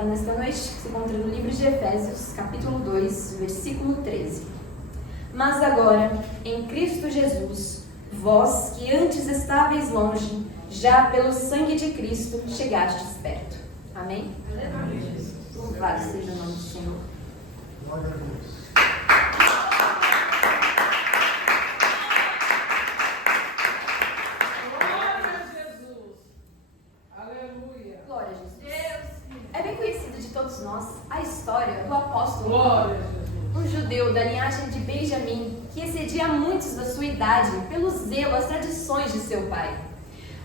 palavra nesta noite se encontra no livro de Efésios, capítulo 2, versículo 13. Mas agora, em Cristo Jesus, vós que antes estáveis longe, já pelo sangue de Cristo chegastes perto. Amém? Amém. Louvado seja o nome do Senhor. Glória a Deus. Glória a Jesus. É bem conhecida de todos nós a história do apóstolo Glória a Paulo, Jesus. um judeu da linhagem de Benjamim, que excedia muitos da sua idade pelo zelo às tradições de seu pai,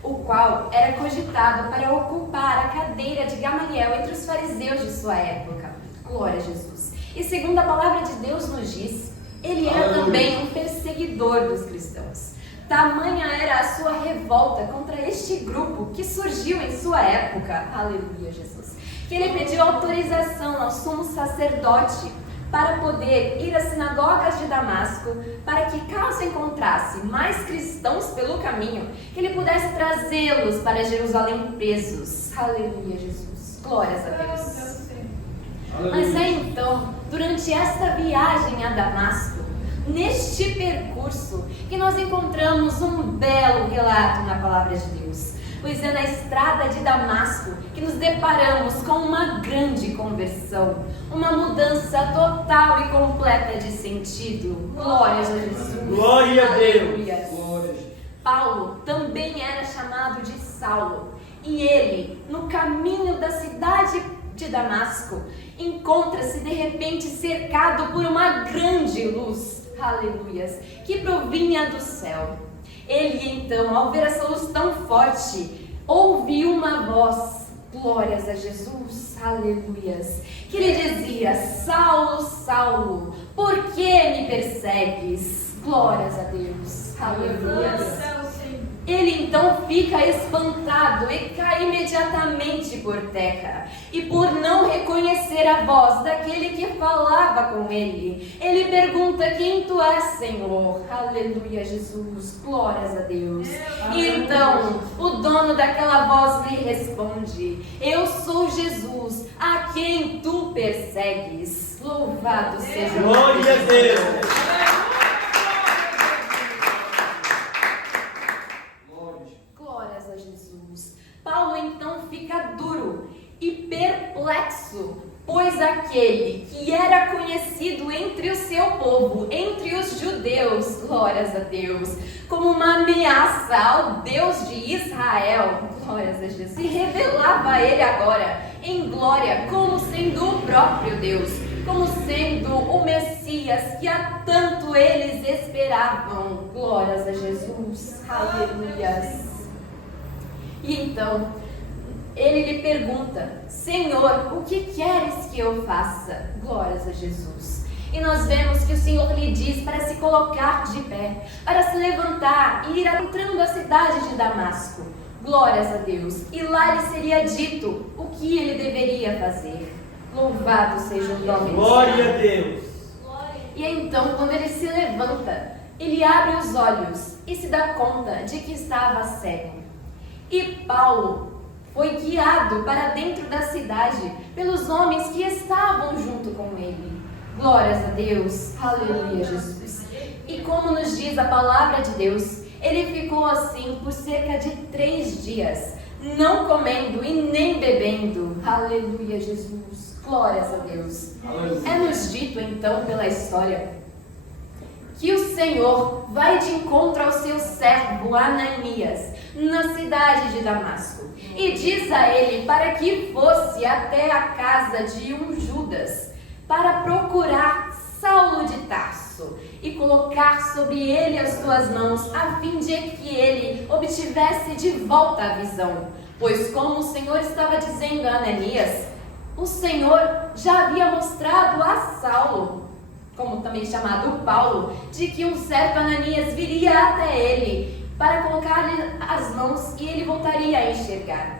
o qual era cogitado para ocupar a cadeira de Gamaliel entre os fariseus de sua época. Glória a Jesus. E segundo a palavra de Deus nos diz, ele era também um perseguidor dos cristãos. Tamanha era a sua revolta contra este grupo que surgiu em sua época, aleluia, Jesus, que ele pediu autorização ao sumo sacerdote para poder ir às sinagogas de Damasco, para que, caso encontrasse mais cristãos pelo caminho, que ele pudesse trazê-los para Jerusalém presos. Aleluia, Jesus. Glórias a Deus. Mas é então, durante esta viagem a Damasco, neste percurso, que nós encontramos um belo relato na palavra de Deus. Pois é na estrada de Damasco que nos deparamos com uma grande conversão, uma mudança total e completa de sentido. Glória a Jesus. Glória a Deus. Aleluia. Glória a Jesus. Paulo também era chamado de Saulo, e ele, no caminho da cidade de Damasco, encontra-se de repente cercado por uma grande luz, aleluias, que provinha do céu. Ele então, ao ver essa luz tão forte, ouviu uma voz, glórias a Jesus, aleluias, que lhe dizia: Saulo, Saulo, por que me persegues? Glórias a Deus, aleluias. Ele então fica espantado e cai imediatamente por terra. E por não reconhecer a voz daquele que falava com ele, ele pergunta: quem tu és, Senhor? Aleluia, Jesus, glórias a Deus. E então o dono daquela voz lhe responde: eu sou Jesus, a quem tu persegues. Louvado seja o nome de Glória a Deus. Glórias a Jesus. Paulo então fica duro e perplexo, pois aquele que era conhecido entre o seu povo, entre os judeus, glórias a Deus, como uma ameaça ao Deus de Israel, glórias a Jesus, se revelava a ele agora em glória como sendo o próprio Deus, como sendo o Messias que há tanto eles esperavam. Glórias a Jesus, aleluias. E então, ele lhe pergunta: Senhor, o que queres que eu faça? Glórias a Jesus. E nós vemos que o Senhor lhe diz para se colocar de pé, para se levantar e ir adentrando a cidade de Damasco. Glórias a Deus. E lá lhe seria dito o que ele deveria fazer. Louvado seja o nome do Senhor. Glória a Deus. E então, quando ele se levanta, ele abre os olhos e se dá conta de que estava cego. E Paulo foi guiado para dentro da cidade pelos homens que estavam junto com ele. Glórias a Deus, aleluia, Jesus. E como nos diz a palavra de Deus, ele ficou assim por cerca de 3 dias, não comendo e nem bebendo. Aleluia, Jesus, glórias a Deus. É-nos dito então pela história que o Senhor vai de encontro ao seu servo Ananias na cidade de Damasco e diz a ele para que fosse até a casa de um Judas para procurar Saulo de Tarso e colocar sobre ele as suas mãos, a fim de que ele obtivesse de volta a visão. Pois como o Senhor estava dizendo a Ananias, o Senhor já havia mostrado a Saulo, como também chamado Paulo, de que um certo Ananias viria até ele para colocar-lhe as mãos e ele voltaria a enxergar.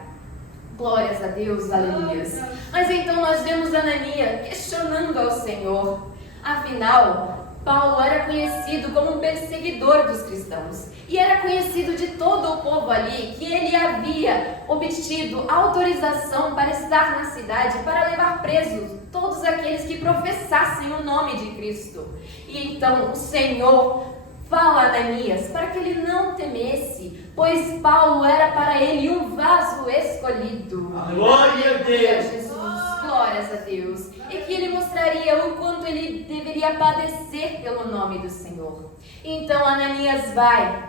Glórias a Deus, aleluias. Mas então nós vemos Ananias questionando ao Senhor. Afinal, Paulo era conhecido como um perseguidor dos cristãos. E era conhecido de todo o povo ali que ele havia obtido autorização para estar na cidade, para levar presos todos aqueles que professassem o nome de Cristo. E então o Senhor fala a Ananias para que ele não temesse, pois Paulo era para ele um vaso escolhido. Glória a Deus! Jesus, glórias a Deus. E que ele mostraria o quanto ele deveria padecer pelo nome do Senhor. Então Ananias vai,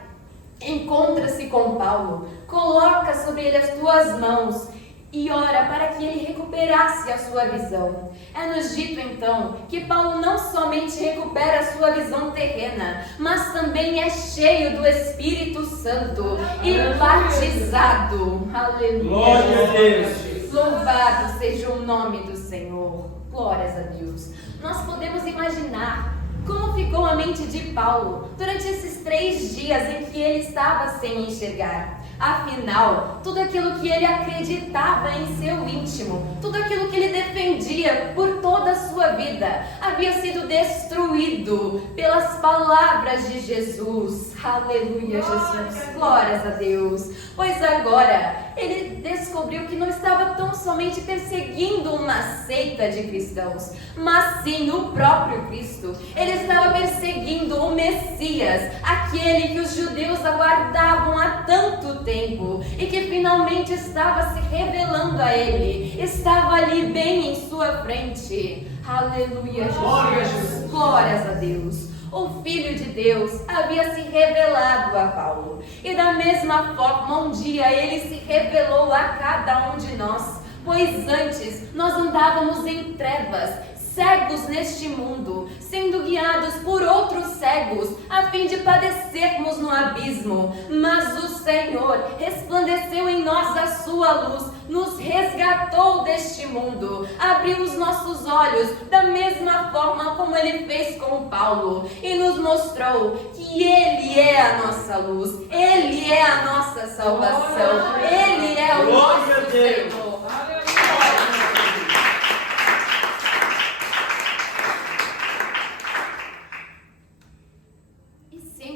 encontra-se com Paulo, coloca sobre ele as tuas mãos e ora para que ele recuperasse a sua visão. É-nos dito então que Paulo não somente recupera a sua visão terrena, mas também é cheio do Espírito Santo e batizado. Aleluia. Glória a Deus. Louvado seja o nome do Senhor. Glórias a Deus. Nós podemos imaginar como ficou a mente de Paulo durante esses 3 dias em que ele estava sem enxergar. Afinal, tudo aquilo que ele acreditava em seu íntimo, tudo aquilo que ele defendia por toda a sua vida, havia sido destruído pelas palavras de Jesus. Aleluia, Jesus. Glórias a Deus. Pois agora, ele descobriu que não estava tão somente perseguindo uma seita de cristãos, mas sim o próprio Cristo. Ele estava perseguindo o Messias, aquele que os judeus aguardavam há tanto tempo e que finalmente estava se revelando a ele, estava ali bem em sua frente. Aleluia, Jesus. Glórias a Deus. O Filho de Deus havia se revelado a Paulo, e da mesma forma um dia ele se revelou a cada um de nós, pois antes nós andávamos em trevas, cegos neste mundo, sendo guiados por outros cegos, a fim de padecermos no abismo. Mas o Senhor resplandeceu em nós a sua luz, nos resgatou deste mundo, abriu os nossos olhos da mesma forma como Ele fez com Paulo, e nos mostrou que Ele é a nossa luz, Ele é a nossa salvação, Ele é o nosso Senhor.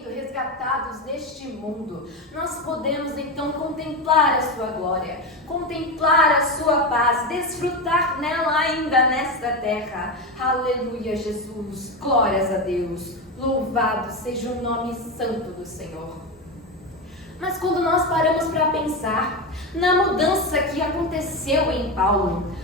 Resgatados deste mundo, nós podemos então contemplar a sua glória, contemplar a sua paz, desfrutar nela ainda nesta terra. Aleluia, Jesus, glórias a Deus, louvado seja o nome santo do Senhor. Mas quando nós paramos para pensar na mudança que aconteceu em Paulo,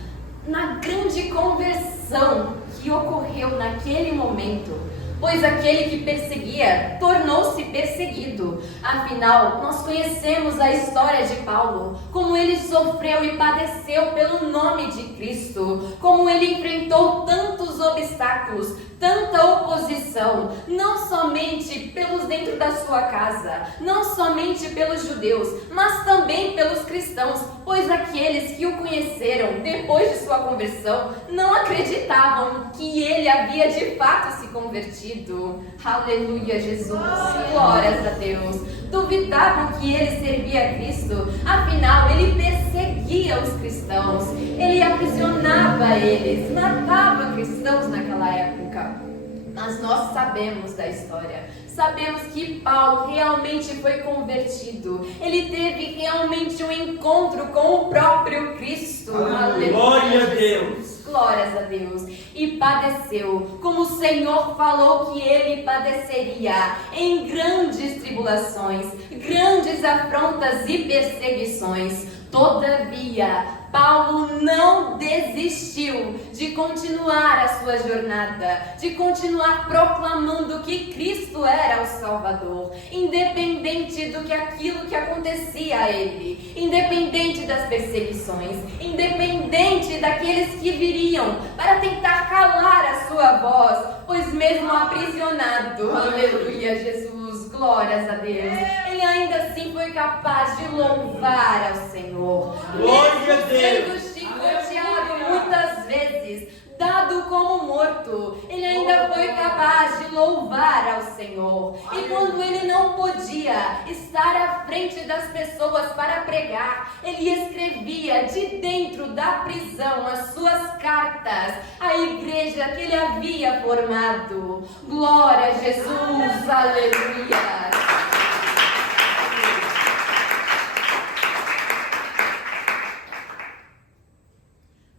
na grande conversão que ocorreu naquele momento, pois aquele que perseguia tornou-se perseguido. Afinal, nós conhecemos a história de Paulo, como ele sofreu e padeceu pelo nome de Cristo, como ele enfrentou tantos obstáculos, tanta oposição, não somente pelos dentro da sua casa, não somente pelos judeus, mas também pelos cristãos, pois aqueles que o conheceram depois de sua conversão não acreditavam que ele havia de fato se convertido. Aleluia, Jesus, glórias a Deus. Duvidavam que ele servia a Cristo, afinal ele perseguia os cristãos, ele aprisionava eles, matava cristãos naquela época. Mas nós sabemos da história, sabemos que Paulo realmente foi convertido, ele teve realmente um encontro com o próprio Cristo. Aleluia. Glória a Deus. Glórias a Deus. E padeceu, como o Senhor falou que ele padeceria, em grandes tribulações, grandes afrontas e perseguições. Todavia, Paulo não desistiu de continuar a sua jornada, de continuar proclamando que Cristo era o Salvador, independente do que aquilo que acontecia a ele, independente das perseguições, independente daqueles que viriam para tentar calar a sua voz, pois mesmo aprisionado, aleluia, Jesus, glórias a Deus, ele ainda assim foi capaz de louvar ao Senhor. Glória a Deus. Sendo chicoteado muitas vezes, dado como morto, ele ainda foi capaz de louvar ao Senhor. E quando ele não podia estar à frente das pessoas para pregar, ele escrevia de dentro da prisão as suas cartas à igreja que ele havia formado. Glória a Jesus, aleluia.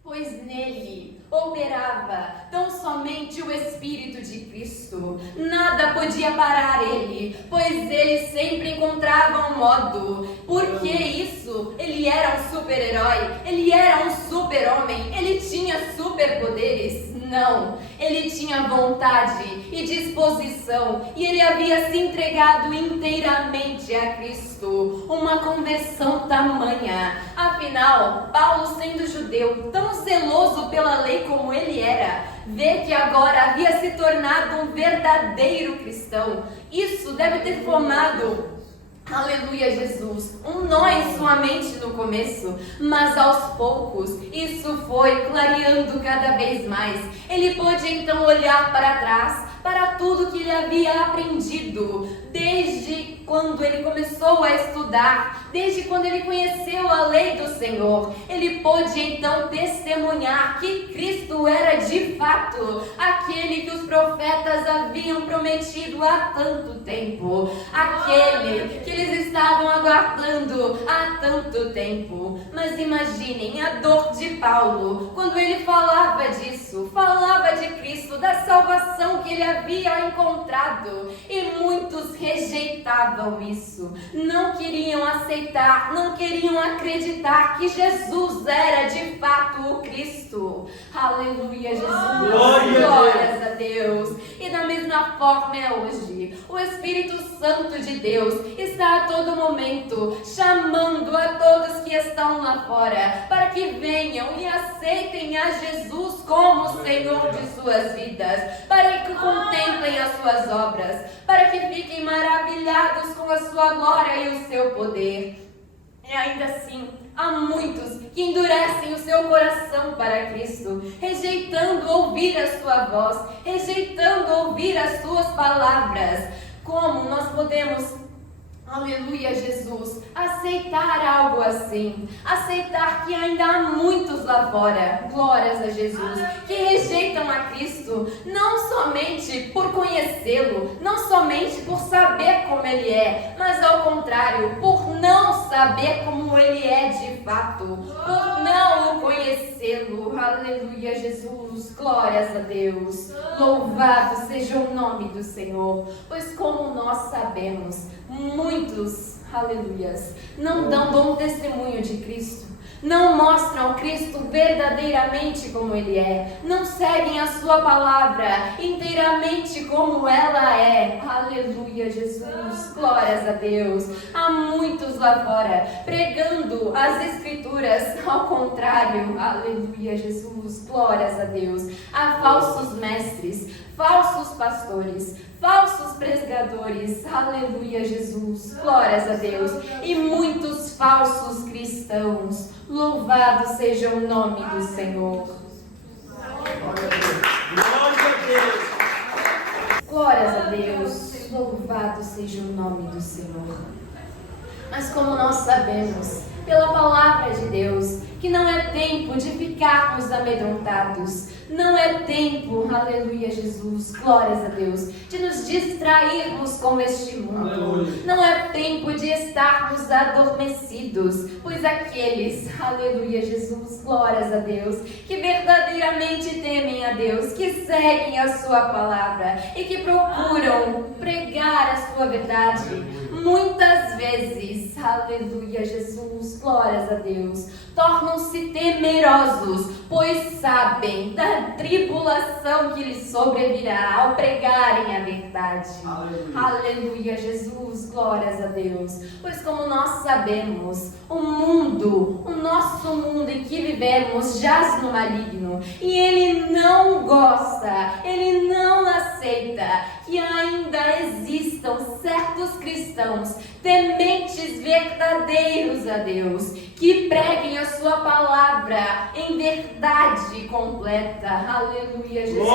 Pois nele operava tão somente o Espírito de Cristo. Nada podia parar ele, pois ele sempre encontrava um modo. Por que isso? Ele era um super-herói, ele era um super-homem, ele tinha superpoderes? Não, ele tinha vontade e disposição, e ele havia se entregado inteiramente a Cristo. Uma conversão tamanha. Afinal, Paulo, sendo judeu, tão zeloso pela lei como ele era, vê que agora havia se tornado um verdadeiro cristão. Isso deve ter formado, aleluia, Jesus, um nó em sua mente no começo, mas aos poucos isso foi clareando cada vez mais. Ele pôde então olhar para trás, para tudo que ele havia aprendido, desde quando ele começou a estudar, desde quando ele conheceu a lei do Senhor. Ele pôde então testemunhar que Cristo era de fato aquele que os profetas haviam prometido há tanto tempo, aquele que eles estavam aguardando há tanto tempo. Mas imaginem a dor de Paulo quando ele falava disso, falava de Cristo, da salvação que ele havia encontrado, e muitos rejeitavam isso, não queriam aceitar, não queriam acreditar que Jesus era de fato o Cristo. Aleluia, Jesus, glórias a Deus. E da mesma forma é hoje, o Espírito Santo de Deus está a todo momento chamando a todos que estão lá fora para que venham e aceitem a Jesus como Senhor de suas vidas, para que contemplem as suas obras, para que fiquem maravilhados com a sua glória e o seu poder. E ainda assim, há muitos que endurecem o seu coração para Cristo, rejeitando ouvir a sua voz, rejeitando ouvir as suas palavras. Como nós podemos, aleluia, Jesus, aceitar algo assim? Aceitar que ainda há muitos lá fora, glórias a Jesus, que rejeitam a Cristo, não somente por conhecê-lo, não somente por saber como ele é, mas ao contrário, por não saber como ele é de fato, por não o conhecê-lo. Aleluia, Jesus, glórias a Deus. Louvado seja o nome do Senhor, pois como nós sabemos, muitos, aleluias, não dão bom testemunho de Cristo, não mostram Cristo verdadeiramente como Ele é, não seguem a sua palavra inteiramente como ela é. Aleluia, Jesus, glórias a Deus. Há muitos lá fora pregando as Escrituras ao contrário. Aleluia, Jesus, glórias a Deus. Há falsos mestres, falsos pastores, falsos pregadores, aleluia, Jesus, glórias a Deus, e muitos falsos cristãos. Louvado seja o nome do Senhor. Glória a Deus. Glórias a Deus, louvado seja o nome do Senhor. Mas como nós sabemos, pela palavra de Deus, que não é tempo de ficarmos amedrontados, não é tempo, aleluia, Jesus, glórias a Deus, de nos distrairmos com este mundo. Aleluia. Não é tempo de estarmos adormecidos, pois aqueles, aleluia, Jesus, glórias a Deus, que verdadeiramente temem a Deus, que seguem a sua palavra e que procuram pregar a sua verdade, muitas vezes, aleluia, Jesus, glórias a Deus, tornam-se temerosos, pois sabem da tribulação que lhes sobrevirá ao pregarem a verdade. Aleluia. Aleluia, Jesus, glórias a Deus. Pois como nós sabemos, o nosso mundo em que vivemos jaz no maligno, e ele não gosta, ele não aceita aceita que ainda existam certos cristãos, tementes verdadeiros a Deus, que preguem a sua palavra em verdade completa. Aleluia, Jesus.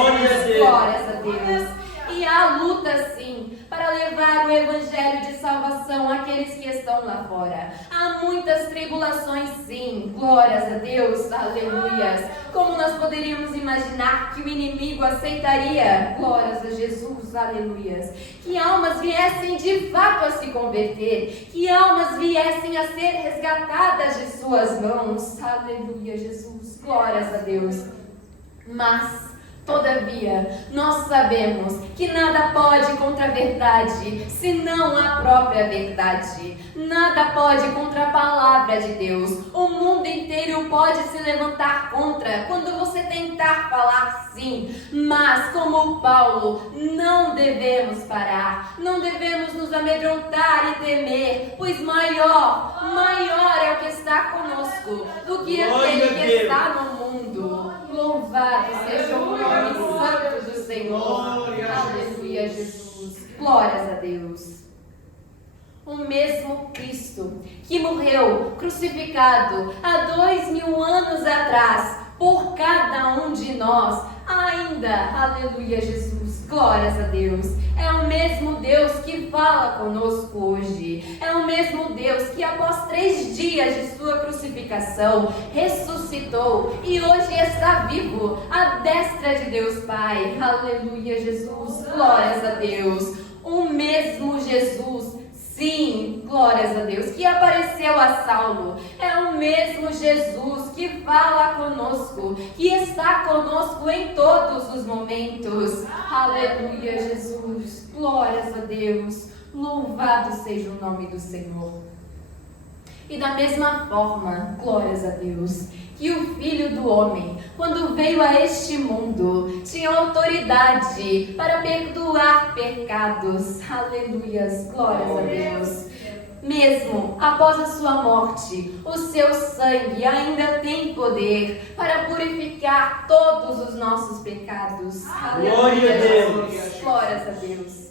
Glórias a Deus. E há luta sim para levar o evangelho de salvação àqueles que estão lá fora. Há muitas tribulações sim, glórias a Deus, aleluias. Como nós poderíamos imaginar que o inimigo aceitaria? Glórias a Jesus, aleluias. Que almas viessem de fato a se converter, que almas viessem a ser resgatadas de suas mãos, aleluia, Jesus, glórias a Deus. Mas todavia, nós sabemos que nada pode contra a verdade, senão a própria verdade. Nada pode contra a palavra de Deus. O mundo inteiro pode se levantar contra quando você tentar falar sim. Mas, como Paulo, não devemos parar. Não devemos nos amedrontar e temer, pois maior é o que está conosco do que aquele que está no mundo. Louvado seja o nome santo do Senhor. Aleluia, Jesus. Glórias a Deus. O mesmo Cristo que morreu crucificado há 2000 anos atrás por cada um de nós, ainda, aleluia, Jesus, glórias a Deus. É o mesmo Deus que fala conosco hoje. É o mesmo Deus que após 3 dias de sua crucificação ressuscitou e hoje está vivo à destra de Deus Pai. Aleluia, Jesus, glórias a Deus. O mesmo Jesus, sim, glórias a Deus, que apareceu a Saulo, é o mesmo Jesus que fala conosco, que está conosco em todos os momentos. Aleluia, Jesus, glórias a Deus, louvado seja o nome do Senhor. E da mesma forma, glórias a Deus, que o Filho do Homem, quando veio a este mundo, tinha autoridade para perdoar pecados. Aleluias, glórias a Deus. Mesmo após a sua morte, o seu sangue ainda tem poder para purificar todos os nossos pecados. Glória a Deus. Glórias a Deus.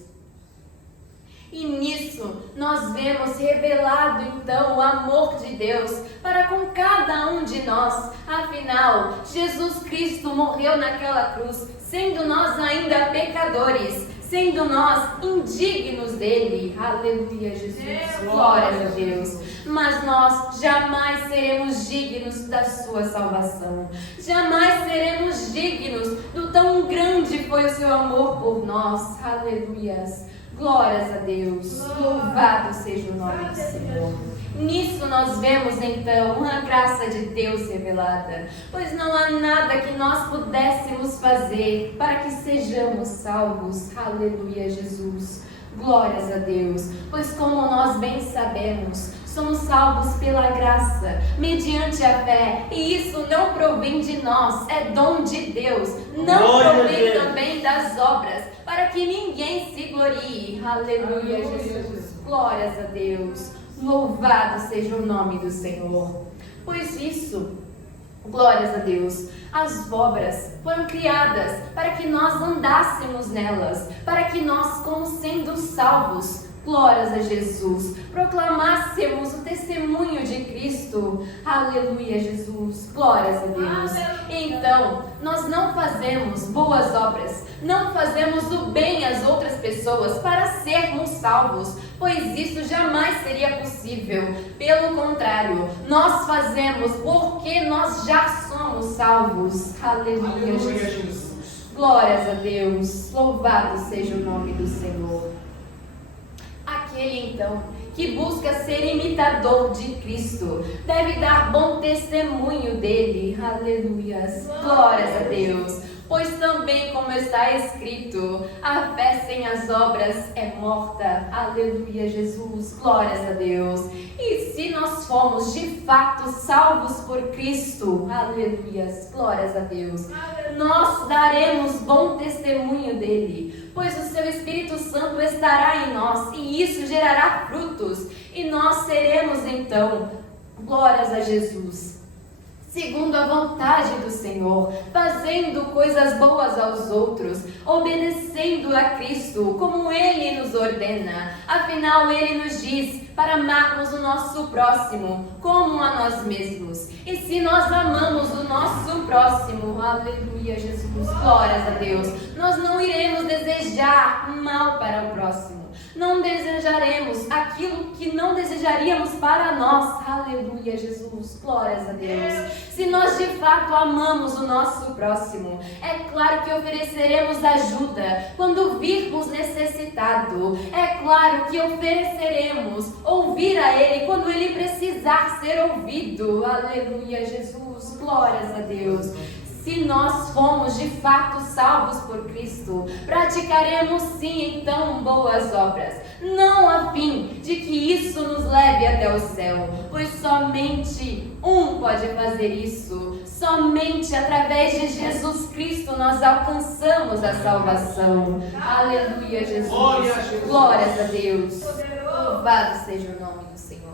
E nisso nós vemos revelado então o amor de Deus para com cada um de nós. Afinal, Jesus Cristo morreu naquela cruz, sendo nós ainda pecadores, sendo nós indignos dele. Aleluia, Jesus, glórias a Deus. Mas nós jamais seremos dignos da sua salvação. Jamais seremos dignos do tão grande foi o seu amor por nós. Aleluias. Glórias a Deus, louvado seja o nome do Senhor. Nisso nós vemos então a graça de Deus revelada, pois não há nada que nós pudéssemos fazer para que sejamos salvos. Aleluia, Jesus, glórias a Deus, pois como nós bem sabemos, somos salvos pela graça, mediante a fé, e isso não provém de nós, é dom de Deus, não provém também das obras, para que ninguém se glorie. Aleluia, Jesus, glórias a Deus, louvado seja o nome do Senhor. Pois isso, glórias a Deus, as obras foram criadas para que nós andássemos nelas, para que nós, como sendo salvos, glórias a Jesus, proclamássemos o testemunho de Cristo. Aleluia, Jesus, glórias a Deus. Então, nós não fazemos boas obras, não fazemos o bem às outras pessoas para sermos salvos, pois isso jamais seria possível. Pelo contrário, nós fazemos porque nós já somos salvos. Aleluia, Jesus, glórias a Deus, louvado seja o nome do Senhor. Aquele então que busca ser imitador de Cristo deve dar bom testemunho dele. Aleluias, glórias a Deus. Pois também, como está escrito, a fé sem as obras é morta. Aleluia, Jesus, glórias a Deus. E se nós fomos de fato salvos por Cristo, aleluias, glórias a Deus, nós daremos bom testemunho dele, pois o seu Espírito Santo estará em nós e isso gerará frutos. E nós seremos então, glórias a Jesus, segundo a vontade do Senhor, fazendo coisas boas aos outros, obedecendo a Cristo, como Ele nos ordena. Afinal, Ele nos diz para amarmos o nosso próximo como a nós mesmos. E se nós amamos o nosso próximo, aleluia, Jesus, glórias a Deus, nós não iremos desejar mal para o próximo. Não desejaremos aquilo que não desejaríamos para nós. Aleluia, Jesus, glórias a Deus. Se nós de fato amamos o nosso próximo, é claro que ofereceremos ajuda quando virmos necessitado. É claro que ofereceremos ouvir a Ele quando Ele precisar ser ouvido. Aleluia, Jesus, glórias a Deus. Se nós fomos de fato salvos por Cristo, praticaremos sim então boas obras, não a fim de que isso nos leve até o céu, pois somente um pode fazer isso. Somente através de Jesus Cristo nós alcançamos a salvação. Aleluia, Jesus. Glórias a Deus. Louvado seja o nome do Senhor.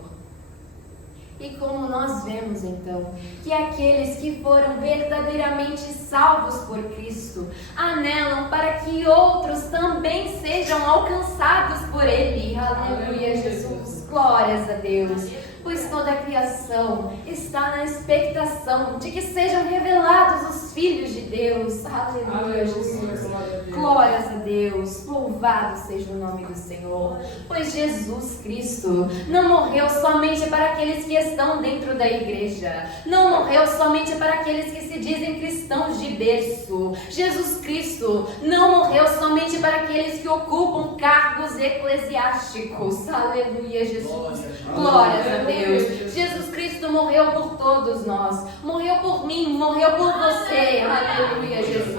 E como nós vemos então que aqueles que foram verdadeiramente salvos por Cristo anelam para que outros também sejam alcançados por Ele. Aleluia, Jesus, glórias a Deus. Pois toda a criação está na expectação de que sejam revelados os filhos de Deus. Aleluia, Jesus. Glórias a Deus. Louvado seja o nome do Senhor. Pois Jesus Cristo não morreu somente para aqueles que estão dentro da igreja. Não morreu somente para aqueles que se dizem cristãos de berço. Jesus Cristo não morreu somente para aqueles que ocupam cargos eclesiásticos. Aleluia, Jesus. Glórias a Deus. Jesus Cristo morreu por todos nós. Morreu por mim, morreu por você. Aleluia, Jesus.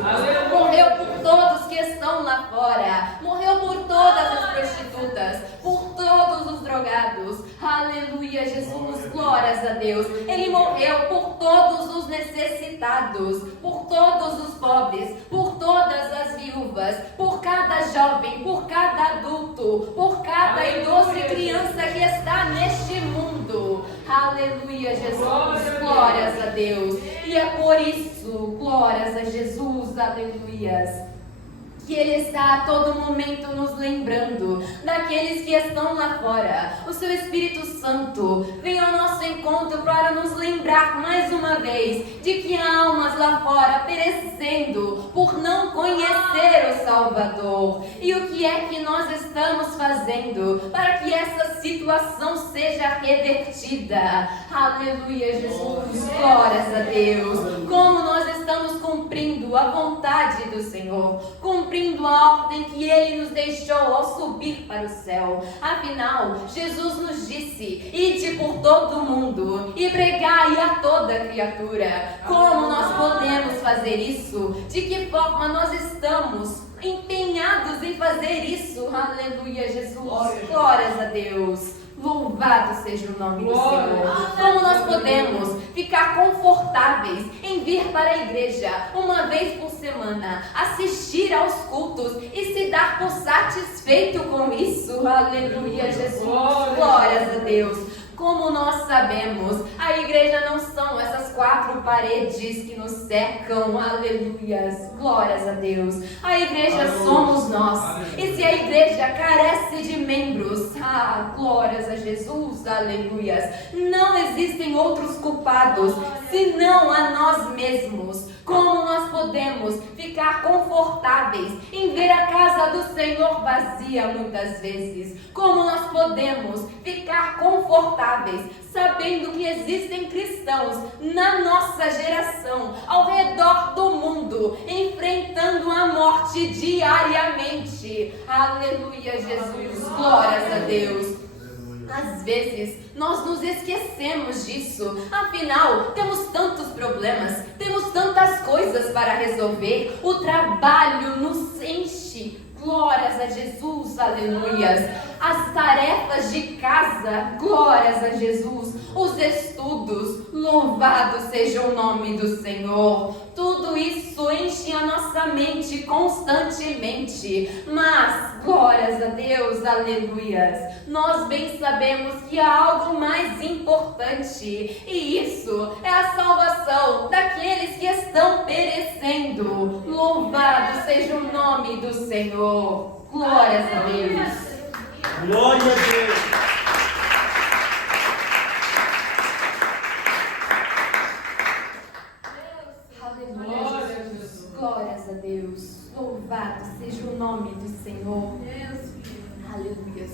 Morreu por todos que estão lá fora. Morreu por todas as prostitutas, por todos os drogados. Aleluia, Jesus. Glórias a Deus. Ele morreu por todos os necessitados, por todos os pobres, por todas as viúvas, por cada jovem, por cada adulto, por cada idoso e criança que está neste mundo. Aleluia, Jesus. Glórias a Deus. E é por isso, glórias a Jesus, aleluias, que Ele está a todo momento nos lembrando daqueles que estão lá fora. O Seu Espírito Santo vem ao nosso encontro para nos lembrar mais uma vez de que há almas lá fora perecendo por não conhecer o Salvador. E o que é que nós estamos fazendo para que essa situação seja revertida? Aleluia, Jesus, glórias a Deus. Como nós estamos cumprindo a vontade do Senhor, cumprindo a ordem que Ele nos deixou ao subir para o céu. Afinal, Jesus nos disse: ide por todo o mundo e pregai a toda criatura. Como nós podemos fazer isso? De que forma nós estamos empenhados em fazer isso? Aleluia, Jesus, glórias a Deus. Louvado seja o nome do Senhor. Como nós podemos ficar confortáveis em vir para a igreja uma vez por semana, assistir aos cultos e se dar por satisfeito com isso? Aleluia, Jesus. Glórias a Deus. Como nós sabemos, a igreja não são essas quatro paredes que nos cercam. Aleluias, glórias a Deus. A igreja somos nós. E se a igreja carece de membros, glórias a Jesus, aleluias. Não existem outros culpados senão a nós mesmos. Como nós podemos ficar confortáveis em ver a casa do Senhor vazia muitas vezes? Como nós podemos ficar confortáveis sabendo que existem cristãos na nossa geração, ao redor do mundo, enfrentando a morte diariamente? Aleluia, Jesus, glórias a Deus. Às vezes, nós nos esquecemos disso. Afinal, temos tantos problemas, temos tantas coisas para resolver. O trabalho nos enche. Glórias a Jesus, aleluias. As tarefas de casa casa, glórias a Jesus. Os estudos, louvado seja o nome do Senhor. Tudo isso enche a nossa mente constantemente. Mas, glórias a Deus, aleluias, nós bem sabemos que há algo mais importante. E isso é a salvação daqueles que estão perecendo. Louvado seja o nome do Senhor. Glórias a Deus. Glória a Deus. Glórias a Deus, louvado seja o nome do Senhor. Aleluia.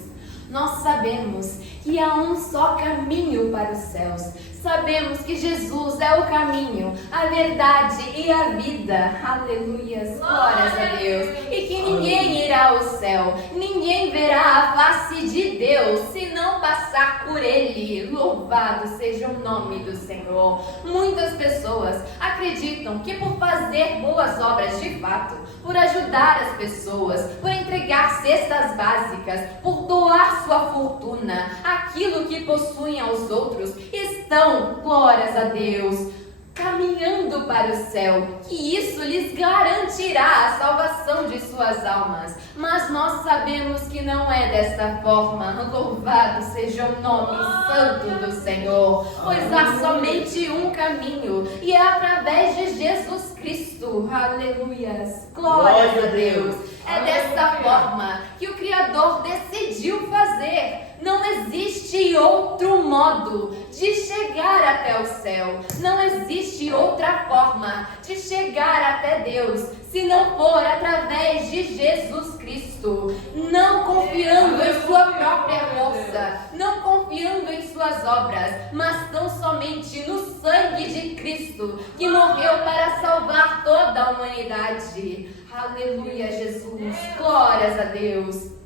Nós sabemos que há um só caminho para os céus. Sabemos que Jesus é o caminho, a verdade e a vida. Aleluia, glórias a Deus. E que ninguém irá ao céu, ninguém verá a face de Deus se não passar por Ele. Louvado seja o nome do Senhor. Muitas pessoas acreditam que por fazer boas obras de fato, por ajudar as pessoas, por entregar cestas básicas, por doar sua fortuna, aquilo que possuem aos outros, estão, glórias a Deus, caminhando para o céu, que isso lhes garantirá a salvação de suas almas. Mas nós sabemos que não é desta forma. Louvado seja o nome santo do Senhor, pois há somente um caminho, e é através de Jesus Cristo. Aleluias, glórias a Deus. É desta forma que o Criador decidiu fazer. Não existe outro modo de chegar até o céu. Não existe outra forma de chegar até Deus, se não for através de Jesus Cristo. Não confiando em sua própria força, não confiando em suas obras, mas tão somente no sangue de Cristo, que morreu para salvar toda a humanidade. Aleluia, Jesus. Glórias a Deus.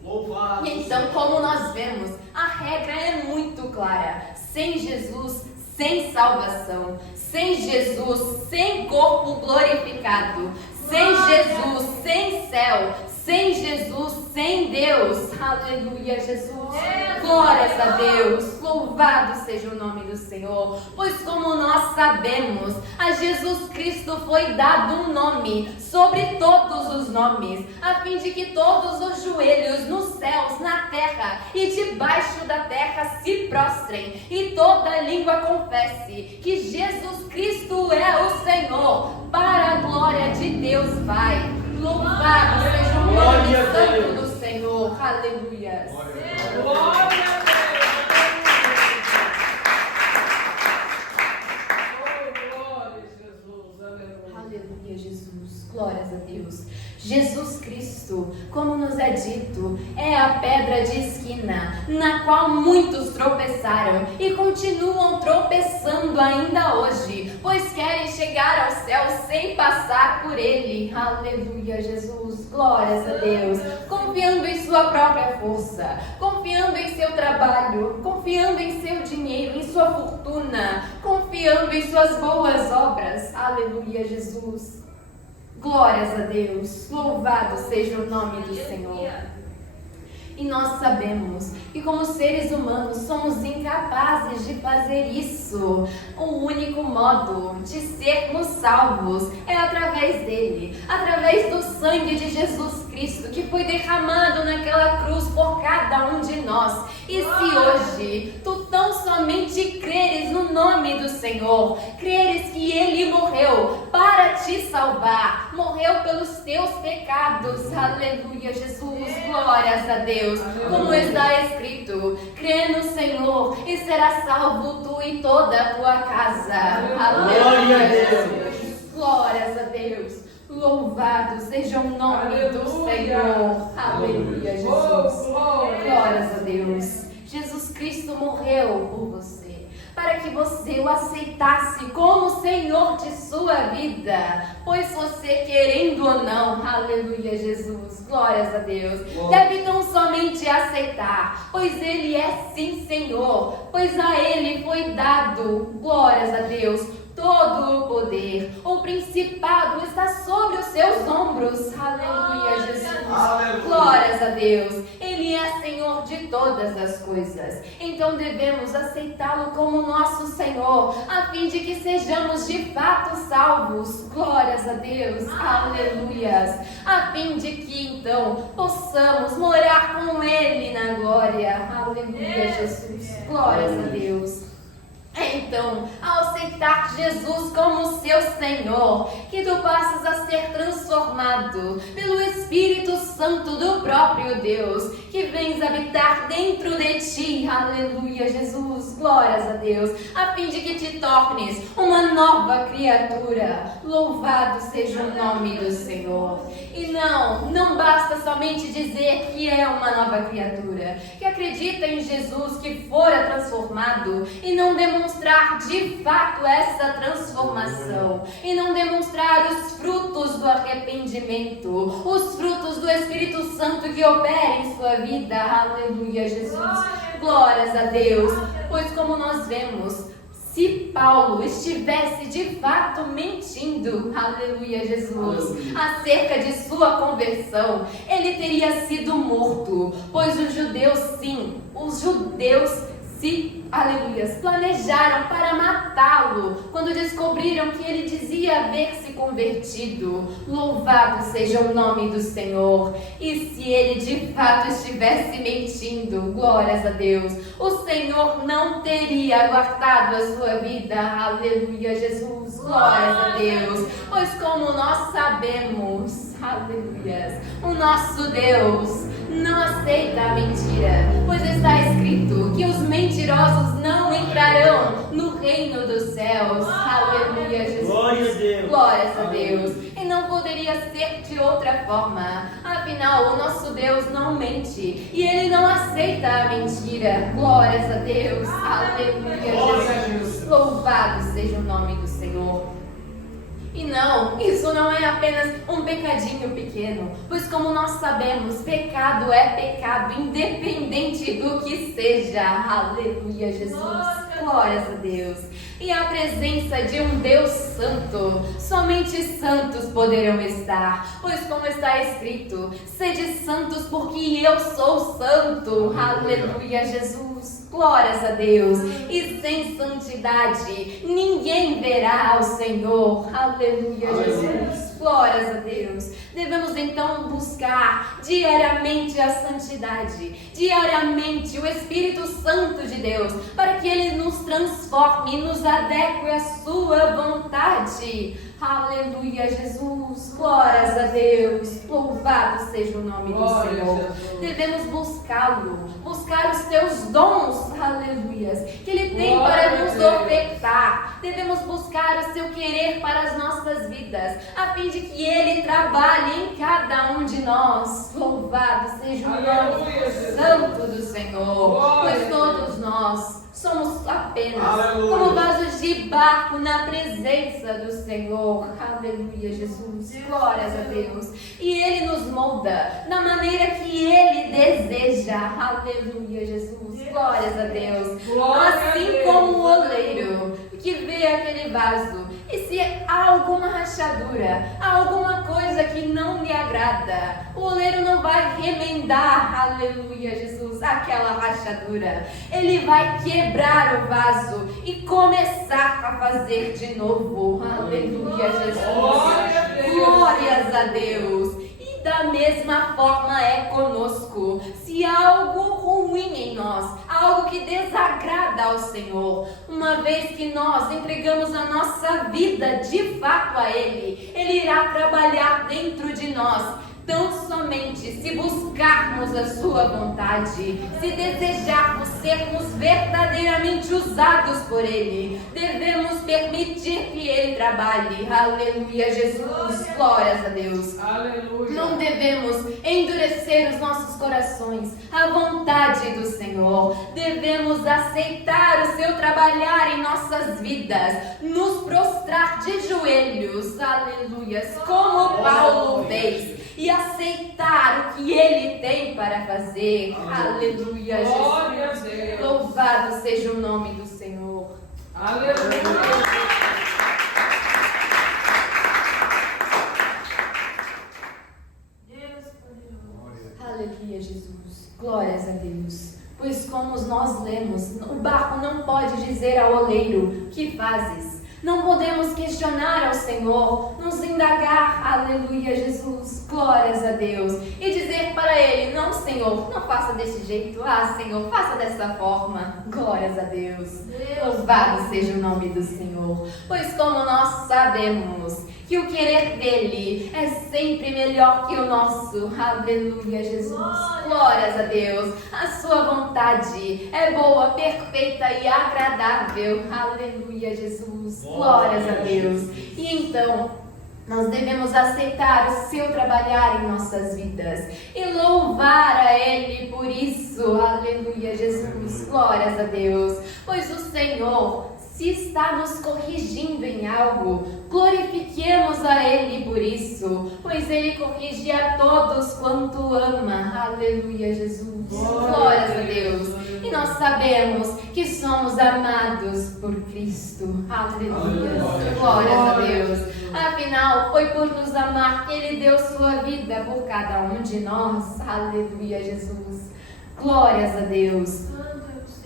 Então, como nós vemos, a regra é muito clara. Sem Jesus, sem salvação. Sem Jesus, sem corpo glorificado. Sem Jesus, sem céu. Sem Jesus, sem Deus. Aleluia, Jesus. Glórias a Deus. Louvado seja o nome do Senhor. Pois como nós sabemos, a Jesus Cristo foi dado um nome sobre todos os nomes, a fim de que todos os joelhos nos céus, na terra e debaixo da terra se prostrem, e toda língua confesse que Jesus Cristo é o Senhor, para a glória de Deus Pai. Louvado seja o nome santo do Senhor. Aleluia. Glória a Deus. Aleluia, Jesus. Glórias a Deus. Jesus Cristo, como nos é dito, é a pedra de esquina, na qual muitos tropeçaram e continuam tropeçando ainda hoje, pois querem chegar ao céu sem passar por ele. Aleluia, Jesus. Glórias a Deus. Confiando em sua própria força, confiando em seu trabalho, confiando em seu dinheiro, em sua fortuna, confiando em suas boas obras. Aleluia, Jesus. Glórias a Deus, louvado seja o nome do Senhor. E nós sabemos que como seres humanos somos incapazes de fazer isso. O único modo de sermos salvos é através dele, através do sangue de Jesus Cristo, que foi derramado naquela cruz por cada um de nós. E se hoje tu tão somente creres no nome do Senhor, creres que ele morreu para te salvar, morreu pelos teus pecados, aleluia, Jesus, glórias a Deus, como está escrito, crê no Senhor e será salvo tu e toda a tua casa, aleluia, Jesus, glórias a Deus, louvado seja o nome do Senhor, aleluia, Jesus, glórias a Deus. Jesus Cristo morreu por você, para que você o aceitasse como Senhor de sua vida, pois você, querendo ou não, aleluia, Jesus, glórias a Deus, deve tão somente aceitar, pois ele é sim Senhor, pois a ele foi dado, glórias a Deus, todo o poder, o principado está sobre os seus ombros. Aleluia, Jesus. Aleluia. Glórias a Deus. Ele é Senhor de todas as coisas. Então devemos aceitá-lo como nosso Senhor, a fim de que sejamos de fato salvos. Glórias a Deus. Aleluias. A fim de que então possamos morar com Ele na glória. Aleluia, Jesus. Glórias a Deus. Então, ao aceitar Jesus como seu Senhor, que tu passas a ser transformado pelo Espírito Santo do próprio Deus, que vens habitar dentro de ti. Aleluia, Jesus. Glórias a Deus. A fim de que te tornes uma nova criatura. Louvado seja o nome do Senhor. E não basta somente dizer que é uma nova criatura, que acredita em Jesus, que fora transformado, e não demonstrar de fato essa transformação, e não demonstrar os frutos do arrependimento, os frutos do Espírito Santo que opera em sua vida. Aleluia, Jesus. Glórias a Deus. Pois como nós vemos, se Paulo estivesse de fato mentindo, aleluia, Jesus, acerca de sua conversão, ele teria sido morto, pois os judeus aleluias, planejaram para matá-lo quando descobriram que ele dizia haver se convertido. Louvado seja o nome do Senhor. E se ele de fato estivesse mentindo, glórias a Deus, o Senhor não teria guardado a sua vida. Aleluia, Jesus. Glórias a Deus. Pois como nós sabemos, aleluias, o nosso Deus não aceita a mentira, pois está escrito que os mentirosos não entrarão no reino dos céus. Aleluia, Jesus. Glória a Deus. Glórias a Deus. E não poderia ser de outra forma. Afinal, o nosso Deus não mente e Ele não aceita a mentira. Glórias a Deus. Aleluia, Jesus. Louvado seja o nome do Senhor. E não, isso não é apenas um pecadinho pequeno, pois como nós sabemos, pecado é pecado, independente do que seja. Aleluia, Jesus. Glórias a Deus. E a presença de um Deus santo, somente santos poderão estar, pois como está escrito, sede santos porque eu sou santo. Aleluia, Jesus. Glórias a Deus. E sem santidade ninguém verá ao Senhor. Aleluia, Jesus. Glórias a Deus. Devemos então buscar diariamente a santidade, diariamente o Espírito Santo de Deus, para que Ele nos transforme e nos adeque à sua vontade. Aleluia, Jesus. Glórias a Deus. Louvado seja o nome do Senhor. Devemos buscá-lo, buscar os teus dons, aleluias, que Ele tem para nos ofertar. Devemos buscar o seu querer para as nossas vidas, a fim de que Ele trabalhe em cada um de nós. Louvado seja o nome santo do Senhor, pois todos nós somos apenas como vasos de barro na presença do Senhor. Aleluia, Jesus. Glórias a Deus. E Ele nos molda da maneira que Ele deseja. Aleluia, Jesus. Glórias a Deus. Assim como o oleiro que vê aquele vaso, e se há alguma rachadura, há alguma coisa que não lhe agrada, o oleiro não vai remendar, aleluia, Jesus, aquela rachadura. Ele vai quebrar o vaso e começar a fazer de novo. Aleluia, Jesus. Glórias a Deus. E da mesma forma é conosco. Se há algo ruim em nós, algo que desagrada ao Senhor, uma vez que nós entregamos a nossa vida de fato a Ele, Ele irá trabalhar dentro de nós. Tão somente se buscarmos a sua vontade, se desejarmos sermos verdadeiramente usados por Ele, devemos permitir que Ele trabalhe. Aleluia, Jesus. Glórias a Deus. Aleluia. Não devemos endurecer os nossos corações à vontade do Senhor. Devemos aceitar o seu trabalhar em nossas vidas, nos prostrar de joelhos, aleluias, como Paulo fez, e aceitar o que Ele tem para fazer. Aleluia, Jesus. Louvado seja o nome do Senhor. Aleluia. como nós lemos, o barco não pode dizer ao oleiro: que fazes? Não podemos questionar ao Senhor, nos indagar, aleluia, Jesus, glórias a Deus, e dizer para Ele: não, Senhor, não faça desse jeito, Senhor, faça dessa forma, glórias a Deus. Louvado seja o nome do Senhor, pois como nós sabemos que o querer dele é sempre melhor que o nosso, aleluia, Jesus, glórias a Deus, a sua vontade é boa, perfeita e agradável, aleluia, Jesus, glórias a Deus. E então nós devemos aceitar o seu trabalhar em nossas vidas e louvar a Ele por isso, aleluia, Jesus, glórias a Deus, pois o Senhor, se está nos corrigindo em algo, glorifiquemos a Ele por isso, pois Ele corrige a todos quanto ama, aleluia, Jesus, glórias a Deus. E nós sabemos que somos amados por Cristo, aleluia, glórias a Deus. Afinal, foi por nos amar que Ele deu sua vida por cada um de nós, aleluia, Jesus, glórias a Deus.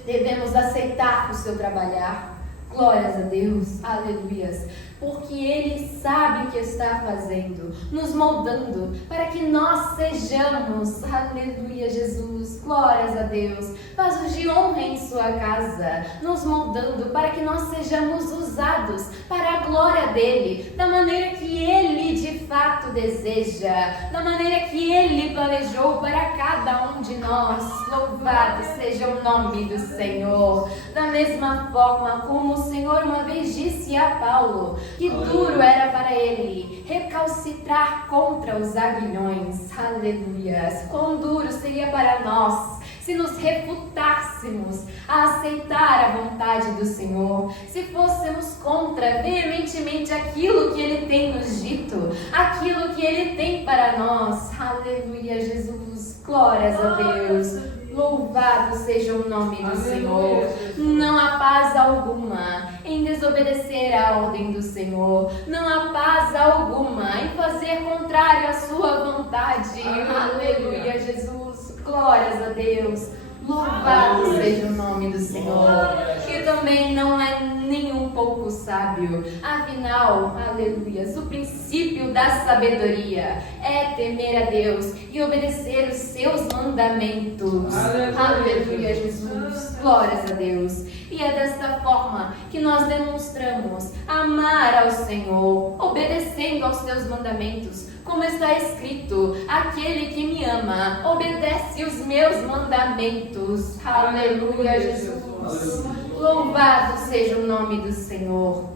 Devemos aceitar o seu trabalhar, glórias a Deus, aleluias, porque Ele sabe o que está fazendo, nos moldando para que nós sejamos, aleluia, Jesus, glórias a Deus, vasos de honra em sua casa, nos moldando para que nós sejamos usados para a glória dEle, da maneira que Ele de fato deseja, da maneira que Ele planejou para cada um de nós. Louvado seja o nome do Senhor. Da mesma forma como o Senhor uma vez disse a Paulo que duro era para ele recalcitrar contra os aguilhões, aleluias, quão duro seria para nós se nos refutássemos a aceitar a vontade do Senhor, se fôssemos contra veementemente aquilo que Ele tem nos dito, aquilo que Ele tem para nós, aleluia, Jesus, glórias a Deus. Louvado seja o nome do Senhor. Não há paz alguma em desobedecer à ordem do Senhor. Não há paz alguma em fazer contrário à sua vontade. Aleluia, Jesus. Glórias a Deus. Louvado seja o nome do Senhor, que também não é nem um pouco sábio. Afinal, aleluias, o princípio da sabedoria é temer a Deus e obedecer os seus mandamentos. Aleluia, Jesus, glórias a Deus. E é desta forma que nós demonstramos amar ao Senhor, obedecendo aos seus mandamentos. Como está escrito: aquele que me ama, obedece os meus mandamentos. Aleluia, Jesus. Louvado seja o nome do Senhor.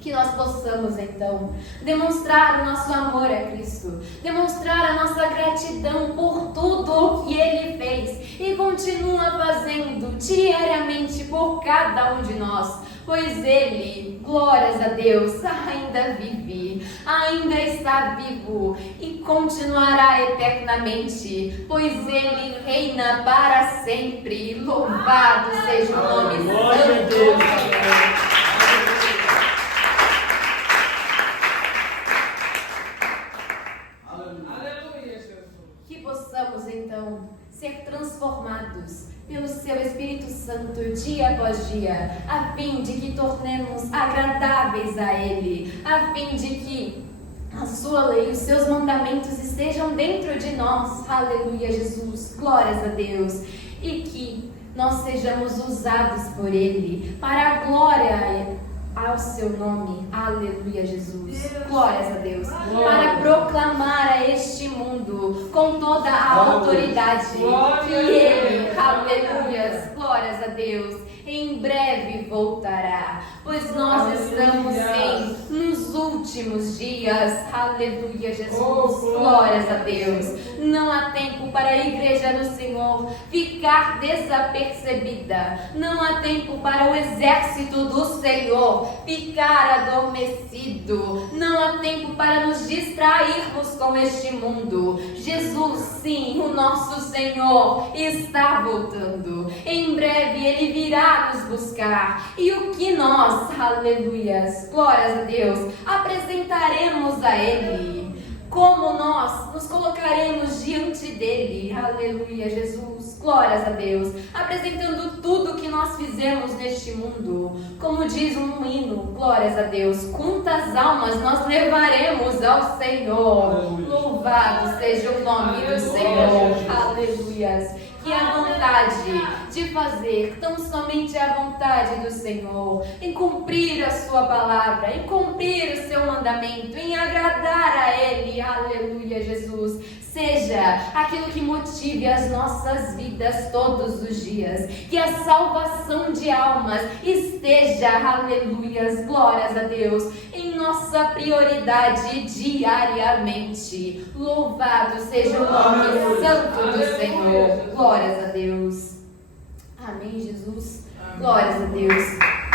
Que nós possamos então demonstrar o nosso amor a Cristo, demonstrar a nossa gratidão por tudo o que Ele fez e continua fazendo diariamente por cada um de nós, pois Ele, glórias a Deus, ainda vive, ainda está vivo e continuará eternamente, pois Ele reina para sempre. Louvado seja o nome santo do Senhor. Que possamos então ser transformados pelo seu Espírito Santo dia após dia, a fim de que tornemos agradáveis a Ele, a fim de que a sua lei, os seus mandamentos estejam dentro de nós, aleluia, Jesus, glórias a Deus, e que nós sejamos usados por Ele para a glória ao seu nome, aleluia, Jesus, glórias a Deus, para proclamar a este mundo com toda a autoridade que Ele, aleluia, glórias a Deus, em breve voltará, pois nós estamos nos últimos dias, aleluia, Jesus, glórias a Deus. Não há tempo para a igreja do Senhor ficar desapercebida, não há tempo para o exército do Senhor ficar adormecido, não há tempo para nos distrairmos com este mundo. Jesus, sim, o nosso Senhor está voltando, em breve Ele virá nos buscar, e o que nós, aleluias, glórias a Deus, apresentaremos a Ele, como nós nos colocaremos diante dele, aleluia, Jesus, glórias a Deus, apresentando tudo que nós fizemos neste mundo, como diz um hino, glórias a Deus, quantas almas nós levaremos ao Senhor, louvado seja o nome do Senhor, aleluias. Que a vontade de fazer tão somente a vontade do Senhor, em cumprir a sua palavra, em cumprir o seu mandamento, em agradar a Ele, aleluia, Jesus, seja aquilo que motive as nossas vidas todos os dias, que a salvação de almas esteja, aleluias, glórias a Deus, em nossa prioridade diariamente. Louvado seja o nome santo do Senhor. Glórias a Deus. Amém, Jesus. Glórias a Deus.